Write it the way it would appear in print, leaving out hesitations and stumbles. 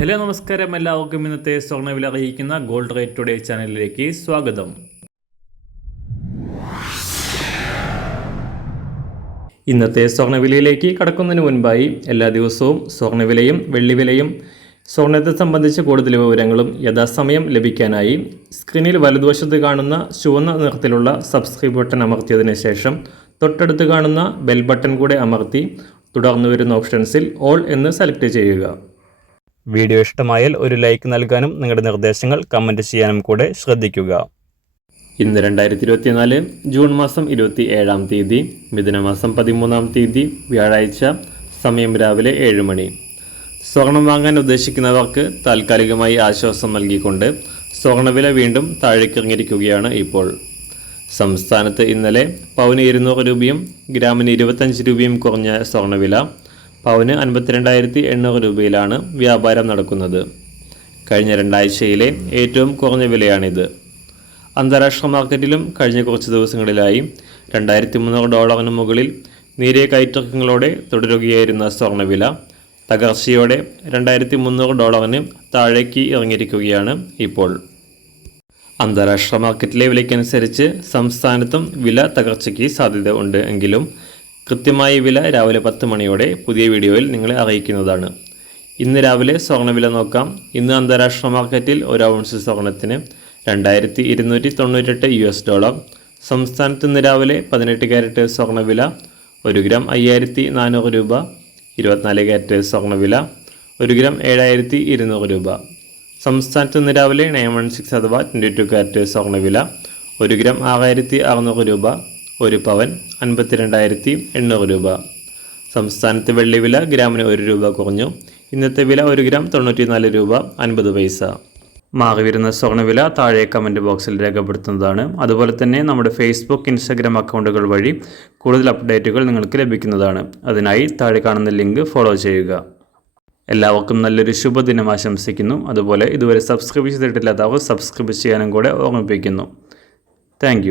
Hello നമസ്കാരം, എല്ലാവർക്കും ഇന്നത്തെ സ്വർണ്ണവില അറിയിക്കുന്ന ഗോൾഡ് റേറ്റ് ടുഡേ ചാനലിലേക്ക് സ്വാഗതം. ഇന്നത്തെ സ്വർണ്ണവിലയിലേക്ക് കടക്കുന്നതിന് മുൻപായി എല്ലാ ദിവസവും സ്വർണ്ണവിലയും വെള്ളിവിലയും സ്വർണ്ണത്തെ സംബന്ധിച്ച കൂടുതൽ വിവരങ്ങളും യഥാസമയം ലഭിക്കാനായി സ്ക്രീനിൽ വലതുവശത്ത് കാണുന്ന ചുവന്ന നിറത്തിലുള്ള സബ്സ്ക്രൈബ് ബട്ടൺ അമർത്തിയതിനു ശേഷം തൊട്ടടുത്ത് കാണുന്ന ബെൽ ബട്ടൺ കൂടെ അമർത്തി തുടർന്ന് വരുന്ന ഓപ്ഷൻസിൽ ഓൾ എന്ന് സെലക്ട് ചെയ്യുക. വീഡിയോ ഇഷ്ടമായാൽ ഒരു ലൈക്ക് നൽകാനും നിങ്ങളുടെ നിർദ്ദേശങ്ങൾ കമൻറ്റ് ചെയ്യാനും കൂടെ ശ്രദ്ധിക്കുക. ഇന്ന് 2024 ജൂൺ മാസം 27 തീയതി, മിഥുനമാസം 13 തീയതി, വ്യാഴാഴ്ച. സമയം രാവിലെ 7 മണി. സ്വർണം വാങ്ങാൻ ഉദ്ദേശിക്കുന്നവർക്ക് താൽക്കാലികമായി ആശ്വാസം നൽകിക്കൊണ്ട് സ്വർണ്ണവില വീണ്ടും താഴേക്കിറങ്ങിയിരിക്കുകയാണ് ഇപ്പോൾ. സംസ്ഥാനത്ത് ഇന്നലെ പവന് 200 രൂപയും ഗ്രാമിന് 25 രൂപയും കുറഞ്ഞ സ്വർണ്ണവില പവന് 52,800 രൂപയിലാണ് വ്യാപാരം നടക്കുന്നത്. കഴിഞ്ഞ 2 ആഴ്ചയിലെ ഏറ്റവും കുറഞ്ഞ വിലയാണിത്. അന്താരാഷ്ട്ര മാർക്കറ്റിലും കഴിഞ്ഞ കുറച്ച് ദിവസങ്ങളിലായി $2,300 മുകളിൽ നേരിയ കയറ്റിറക്കങ്ങളോടെ തുടരുകയായിരുന്ന സ്വർണ്ണവില തകർച്ചയോടെ $2,300 താഴേക്ക് ഇറങ്ങിയിരിക്കുകയാണ് ഇപ്പോൾ. അന്താരാഷ്ട്ര മാർക്കറ്റിലെ വിലയ്ക്കനുസരിച്ച് സംസ്ഥാനത്തും വില തകർച്ചയ്ക്ക് സാധ്യത ഉണ്ട് എങ്കിലും കൃത്യമായ വില രാവിലെ 10 മണിയോടെ പുതിയ വീഡിയോയിൽ നിങ്ങളെ അറിയിക്കുന്നതാണ്. ഇന്ന് രാവിലെ സ്വർണ്ണവില നോക്കാം. ഇന്ന് അന്താരാഷ്ട്ര മാർക്കറ്റിൽ ഒരു ഔൺസ് സ്വർണ്ണത്തിന് $2,298. സംസ്ഥാനത്ത് ഇന്ന് രാവിലെ 18 ക്യാരറ്റ് സ്വർണ്ണവില 1 ഗ്രാം 5,400 രൂപ. 24 ക്യാരറ്റ് സ്വർണ്ണവില 1 ഗ്രാം 7,200 രൂപ. സംസ്ഥാനത്ത് ഇന്ന് രാവിലെ 916 അഥവാ 22 ക്യാരറ്റ് സ്വർണ്ണവില 1 ഗ്രാം 6,600 രൂപ. 1 പവൻ 52,800 രൂപ. സംസ്ഥാനത്ത് വെള്ളിവില ഗ്രാമിന് 1 രൂപ കുറഞ്ഞു. ഇന്നത്തെ വില 1 ഗ്രാം 94 രൂപ 50 പൈസ. മാറി വരുന്ന സ്വർണ്ണവില താഴെ കമൻറ്റ് ബോക്സിൽ രേഖപ്പെടുത്തുന്നതാണ്. അതുപോലെ തന്നെ നമ്മുടെ ഫേസ്ബുക്ക്, ഇൻസ്റ്റാഗ്രാം അക്കൗണ്ടുകൾ വഴി കൂടുതൽ അപ്ഡേറ്റുകൾ നിങ്ങൾക്ക് ലഭിക്കുന്നതാണ്. അതിനായി താഴെ കാണുന്ന ലിങ്ക് ഫോളോ ചെയ്യുക. എല്ലാവർക്കും നല്ലൊരു ശുഭദിനം ആശംസിക്കുന്നു. അതുപോലെ ഇതുവരെ സബ്സ്ക്രൈബ് ചെയ്തിട്ടില്ലാത്തവർ സബ്സ്ക്രൈബ് ചെയ്യാനും കൂടെ ഓർമ്മിപ്പിക്കുന്നു. താങ്ക്